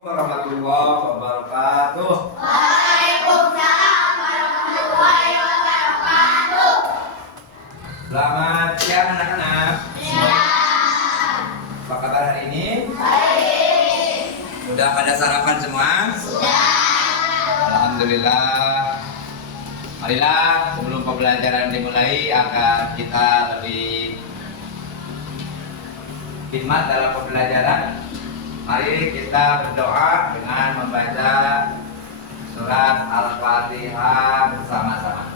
Warahmatullahi wabarakatuh. Waalaikumsalam warahmatullahi wabarakatuh. Selamat siang anak-anak. Apa kabar hari ini? Baik. Sudah pada sarapan semua? Sudah. Alhamdulillah. Marilah sebelum pembelajaran dimulai agar kita lebih hikmat dalam pembelajaran. Mari kita berdoa dengan membaca surat Al-Fatihah bersama-sama.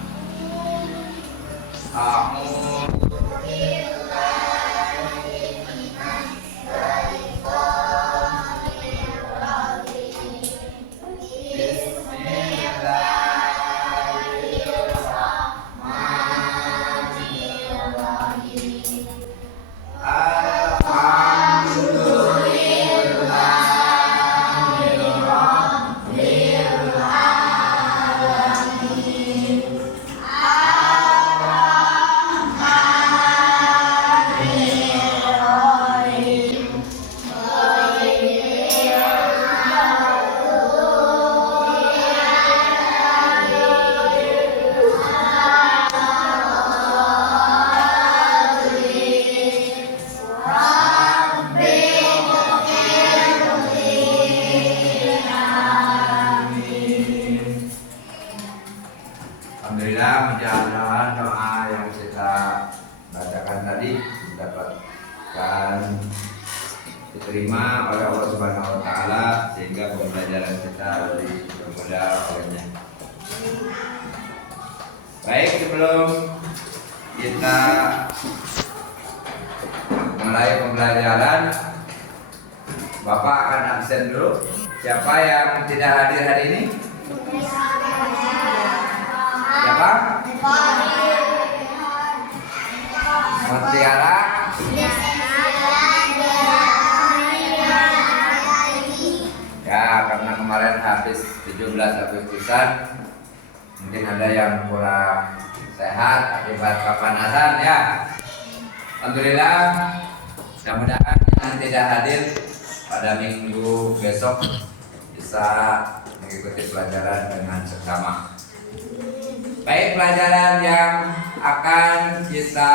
Alhamdulillah, mudah-mudahan doa yang kita bacakan tadi mendapatkan diterima oleh Allah Subhanahu wa taala sehingga pembelajaran kita lebih bermudah olehnya. Baik, sebelum kita mulai pembelajaran, Bapak akan absen dulu. Siapa yang tidak hadir hari ini? Siapa? Mutiara. Ya, karena kemarin habis 17 Agustusan, mungkin ada yang kurang sehat akibat kepanasan ya. Alhamdulillah, mudah-mudahan yang tidak hadir pada minggu besok bisa mengikuti pelajaran dengan seksama. Baik, pelajaran yang akan kita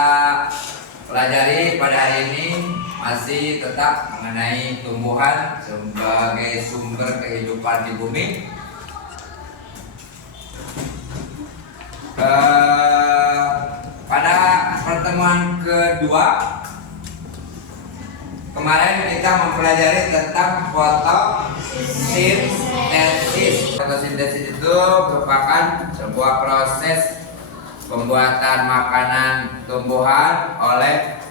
pelajari pada hari ini masih tetap mengenai tumbuhan sebagai sumber kehidupan di bumi. Pada pertemuan kedua kemarin kita mempelajari tentang fotosintesis. Fotosintesis itu merupakan sebuah proses pembuatan makanan tumbuhan oleh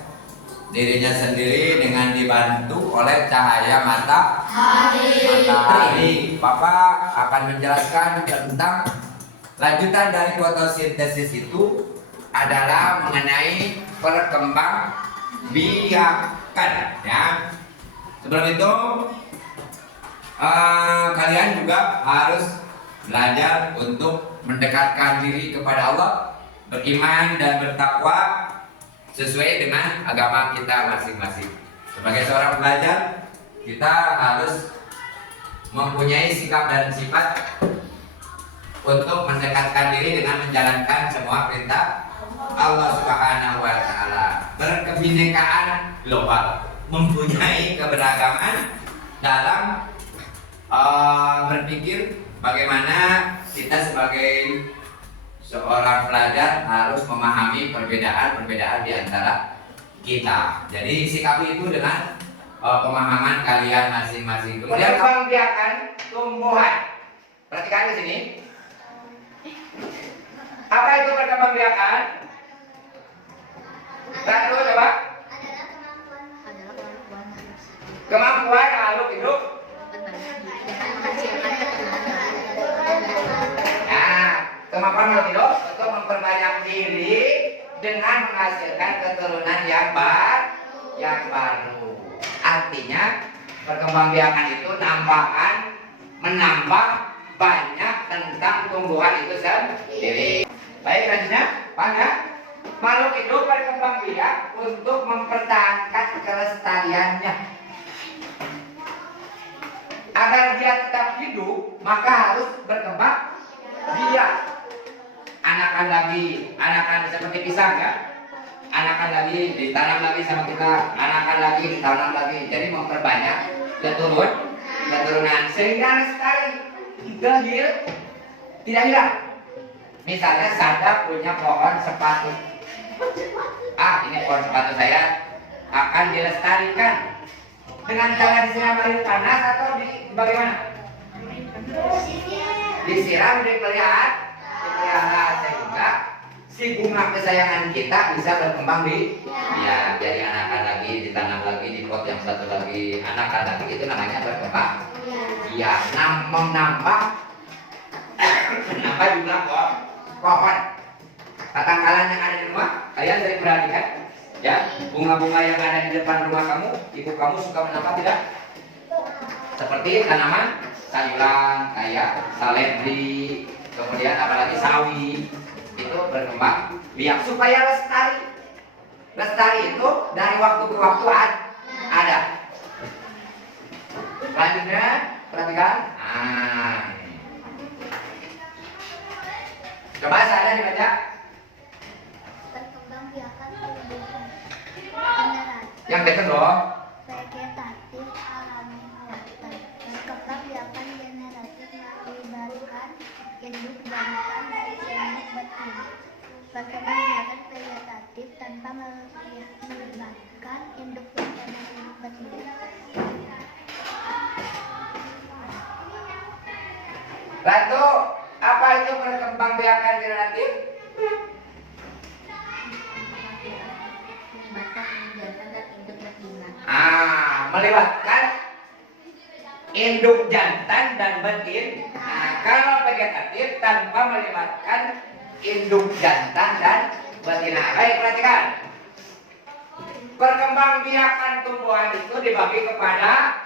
dirinya sendiri dengan dibantu oleh cahaya matahari. Bapak akan menjelaskan tentang lanjutan dari fotosintesis itu adalah mengenai perkembangbiakan ya. Sebelum itu kalian juga harus belajar untuk mendekatkan diri kepada Allah, beriman dan bertakwa sesuai dengan agama kita masing-masing. Sebagai seorang pelajar, kita harus mempunyai sikap dan sifat untuk mendekatkan diri dengan menjalankan semua perintah Allah Subhanahu wa taala. Berkebinekaan global, mempunyai keberagaman dalam berpikir bagaimana kita sebagai seorang pelajar harus memahami perbedaan-perbedaan di antara kita. Jadi sikapi itu dengan pemahaman kalian masing-masing. Kemudian perkembangbiakan tumbuhan. Perhatikan di sini. Apa itu perkembangbiakan? Satu, coba. Kemampuan makhluk hidup. Kemampuan makhluk hidup untuk memperbanyak diri dengan menghasilkan keturunan yang baru. Artinya perkembangbiakan itu menambah banyak tentang tumbuhan itu sendiri. Baik, selanjutnya, paham ya? Makhluk hidup berkembang biak untuk mempertahankan kelestariannya. Agar dia tetap hidup, maka harus berkembang biak. Anakan seperti pisang ya. Anakan lagi, ditanam lagi sama kita, anakan lagi, ditanam lagi. Jadi memperbanyak keturunan sehingga lestari, tidak hilang. Misalnya Sada punya pohon sepatu. Ini pohon sepatu saya akan dilestarikan dengan cara disiram air panas atau bagaimana? Disiram, dipelihara sehingga si bunga kesayangan kita bisa berkembang ya, jadi anakan lagi, ditanam lagi di pot yang satu lagi, anakan lagi, itu namanya berkembang. Ya, menambah jumlah pohon. Tatangkalan yang ada di rumah, kalian sering perhatikan ya, bunga-bunga yang ada di depan rumah kamu, ibu kamu suka menambah tidak? Seperti tanaman sayuran kayak seledri, kemudian apalagi sawi, itu berkembang biak supaya lestari. Lestari itu dari waktu ke waktu ada. Selanjutnya perhatikan. Coba saya dibaca. Perkembangbiakan tumbuhan generatif Yang betul loh. vegetatif alami hawatan. Perkembangbiakan generatif melibatkan induk jantan dan induk betina. Perkembangbiakan vegetatif tanpa melibatkan induk jantan dan induk betina. Lalu apa itu perkembangbiakan generatif? Melibatkan induk jantan dan betina. Kalau vegetatif tanpa melibatkan induk jantan dan betina. Baik, perhatikan. Perkembangbiakan tumbuhan itu dibagi kepada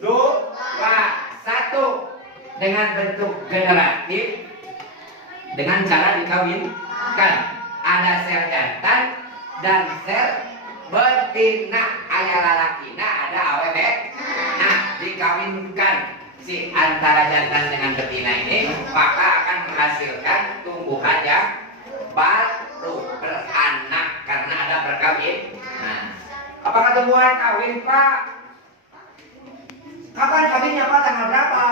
dua. Satu, dengan bentuk generatif dengan cara dikawinkan. Ada sel jantan dan sel betina. Ayah lalakina ada awewe. Nah, dikawinkan si antara jantan dengan betina ini, maka akan menghasilkan tumbuhan yang baru beranak karena ada perkawin. Nah, apakah tumbuhan kawin, Pak? Kapan kawinnya, Pak? Tanggal berapa?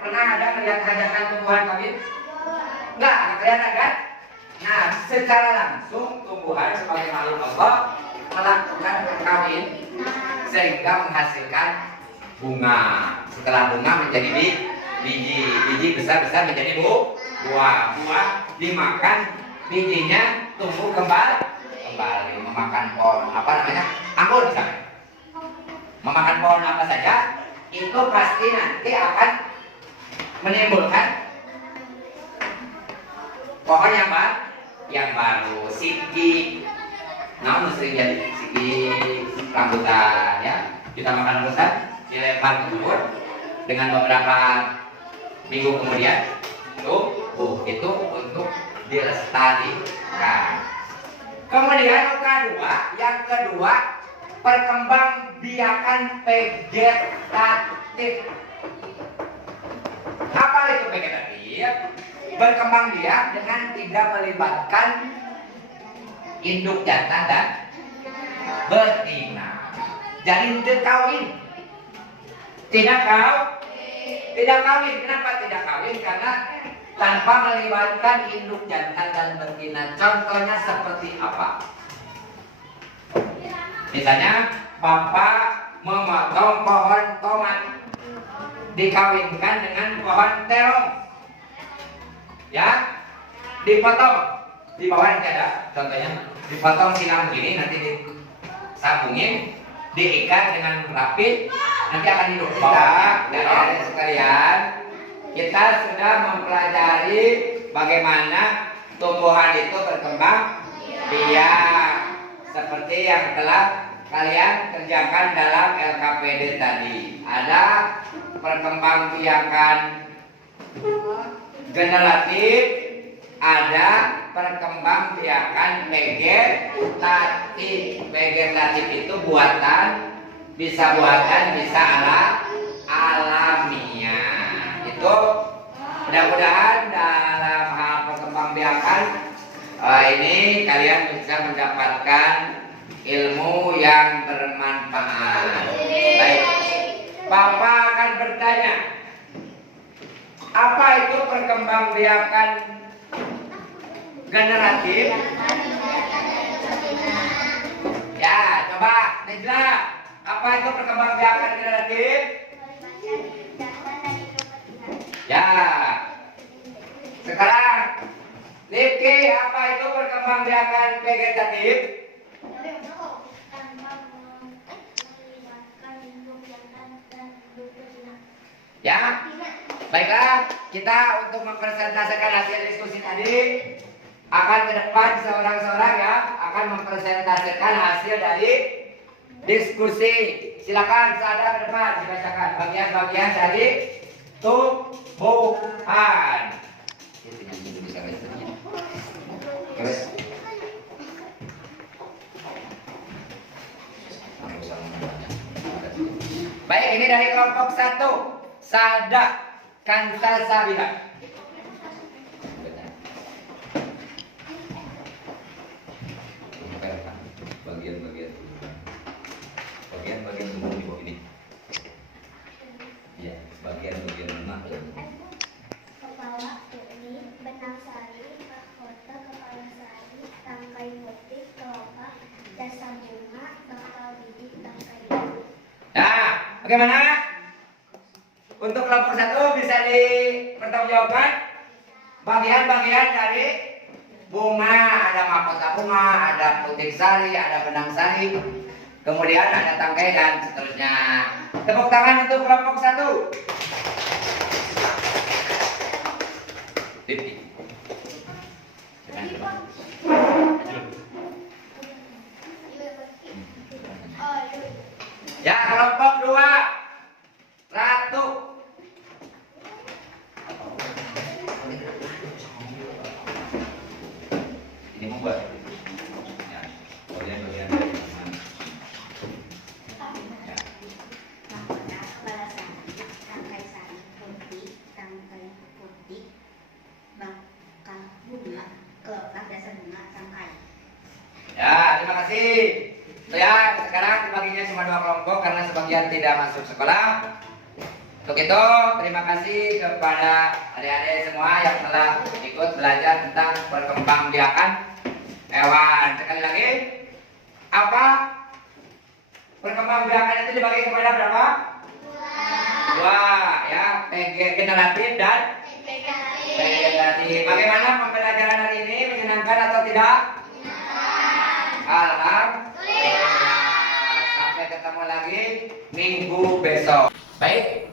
Pernah ada kelihatan tumbuhan kawin? Enggak, kelihatan kan? Nah, secara langsung tumbuhan sebagai makhluk Allah melakukan perkawin sehingga menghasilkan bunga. Setelah bunga menjadi biji besar menjadi buah dimakan, bijinya tumbuh kembali memakan pohon anggur misalnya. Memakan pohon apa saja itu pasti nanti akan menimbulkan pohon yang baru. Sigi, namun sering jadi sigi rambutan ya. Kita makan rambutan, dilempar ke kebun dengan beberapa minggu kemudian itu untuk dilestarikan. Kemudian yang kedua perkembangbiakan vegetatif. Apa itu vegetatif? Berkembang biak dengan tidak melibatkan induk jantan dan betina. Jadi tidak kawin. Tidak kawin. Kenapa tidak kawin? Karena tanpa melibatkan induk jantan dan betina. Contohnya seperti apa? Misalnya bapak memotong pohon tomat, dikawinkan dengan pohon terong, ya, dipotong di bawah nanti ada contohnya, dipotong silang begini, nanti disambungin, diikat dengan rapi, nanti akan hidup. Dari sekalian, kita sudah mempelajari bagaimana tumbuhan itu berkembang biak seperti yang telah kalian kerjakan dalam LKPD tadi. Ada perkembangbiakan generatif, ada perkembangbiakan vegetatif. Vegetatif itu buatan bisa buatan, bisa alamiah. Itu mudah-mudahan dalam hal perkembangbiakan ini kalian bisa mendapatkan ilmu yang bermanfaat. Baik, Papa akan bertanya, apa itu perkembangbiakan generatif? Ya, coba Nejla, apa itu perkembangbiakan generatif? Ya. Sekarang Niki, apa itu perkembangbiakan vegetatif? Ya, baiklah, kita untuk mempresentasikan hasil diskusi tadi akan ke depan seorang-seorang ya akan mempresentasikan hasil dari diskusi. Silakan saudara ke depan dibacakan bagian-bagian dari tumbuhan. Baik, ini dari kelompok 1. Sada Kanta Sabila. Bagian tumbuh di bawah ini. Ya, bagian mana? Kepala kuning, benang sari, mahkota kepala sari, tangkai putih, kelopak, dasar bunga, bakal biji, tangkai bunga. Nah, bagaimana? Untuk kelompok 1 bisa dipertanggungjawabkan bagian-bagian dari bunga, ada mahkota bunga, ada putih sari, ada benang sari, kemudian ada tangkai dan seterusnya. Tepuk tangan untuk kelompok 1. Titik. Ya, kelompok 2. Ratu. Ini membuat ya, bagian-bagian dari teman. Ya. Mahkota kepala sari, tangkai sari, putih, tangkai putih, bakal bunga, kelopak, dasar bunga, tangkai. Ya, terima kasih. Ya, sekarang baginya cuma 2 kelompok karena sebagian tidak masuk sekolah. Untuk itu, terima kasih kepada adik-adik semua yang telah ikut belajar tentang perkembangbiakan hewan. Sekali lagi, apa? Perkembangbiakan itu dibagi kepada berapa? 2, ya, generatif dan vegetatif. Bagaimana pembelajaran hari ini? Menyenangkan atau tidak? Alhamdulillah. Sampai ketemu lagi minggu besok. Baik,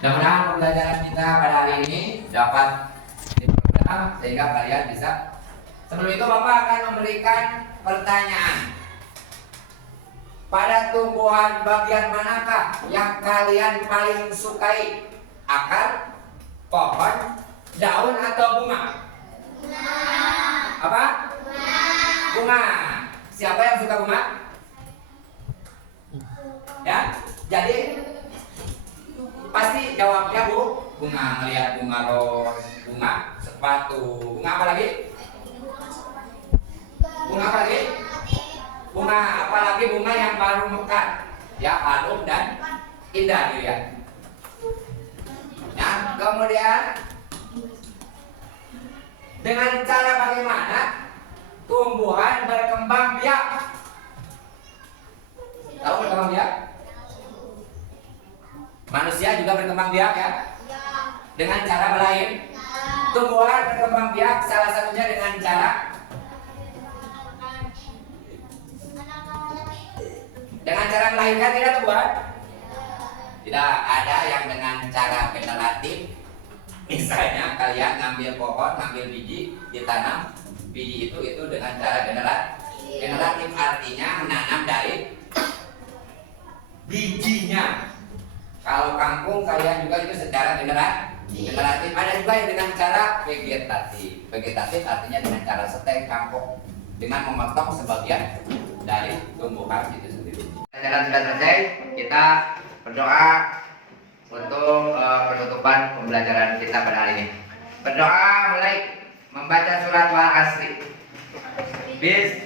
mudah-mudahan pembelajaran kita pada hari ini dapat dipermudah sehingga kalian bisa. Sebelum itu Bapak akan memberikan pertanyaan. Pada tumbuhan bagian manakah yang kalian paling sukai? Akar, pohon, daun atau bunga? Apa? Bunga. Siapa yang suka bunga? Ya, jadi pasti jawabnya bunga. Melihat bunga ros, bunga sepatu, bunga apa lagi? Bunga apa lagi? Bunga apalagi bunga yang baru mekar, ya harum dan indah dilihat. Ya, kemudian dengan cara bagaimana tumbuhan berkembang biak? Tahu berkembang biak? Manusia juga berkembang biak ya? Dengan cara lain. Tumbuhan berkembang biak salah satunya dengan cara melahirkan, tidak tumbuhan? Tidak ada yang dengan cara generatif. Misalnya kalian ngambil pohon, ngambil biji, ditanam. Biji itu dengan cara generatif. Generatif artinya menanam dari bijinya. Kalau kangkung kalian juga itu secara generatif. Ada juga yang dengan cara vegetatif. Vegetatif artinya dengan cara setek kangkung dengan memotong sebagian dari tumbuhan itu sendiri. Pelajaran sudah selesai. kita berdoa untuk penutupan pembelajaran kita pada hari ini. Berdoa mulai membaca surat Wal Asri. Bis